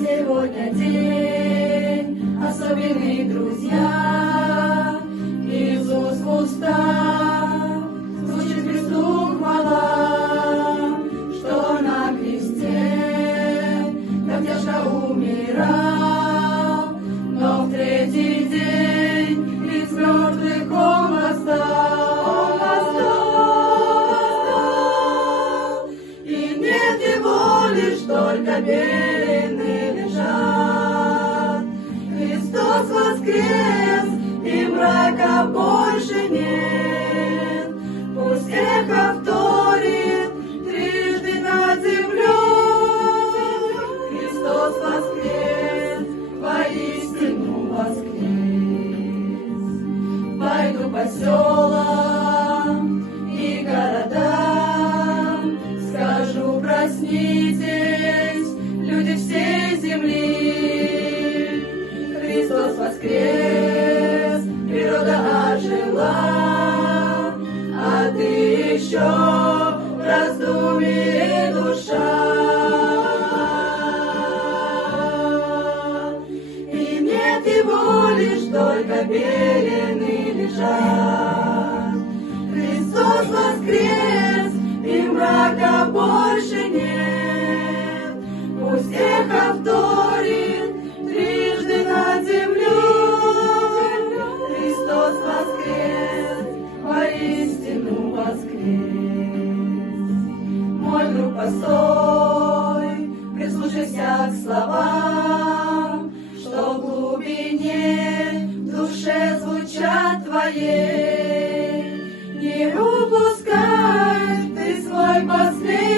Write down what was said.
Сегодня день особенный, друзья, Иисус в устах, звучит Христу хвала, что на кресте так тяжко умирал, но в третий день из мертвых Он восстал, и нет Его лишь только белены лежат. Христос воскрес, и мрака больше нет. Пусть эхо вторит трижды над землей. Христос воскрес, воистину воскрес. Пойду по селам и городам, скажу: проснитесь, люди всей земли. Христос воскрес, природа ожила, а ты еще в раздумье, душа. И нет Его лишь только белены лежат. Христос воскрес, и мрака больше нет. Пусть эхо вторит трижды над землей. Христос воскрес, воистину воскрес. Мой друг, постой, прислушайся к словам, что в глубине в душе звучат твоей. Не упускай ты свой последний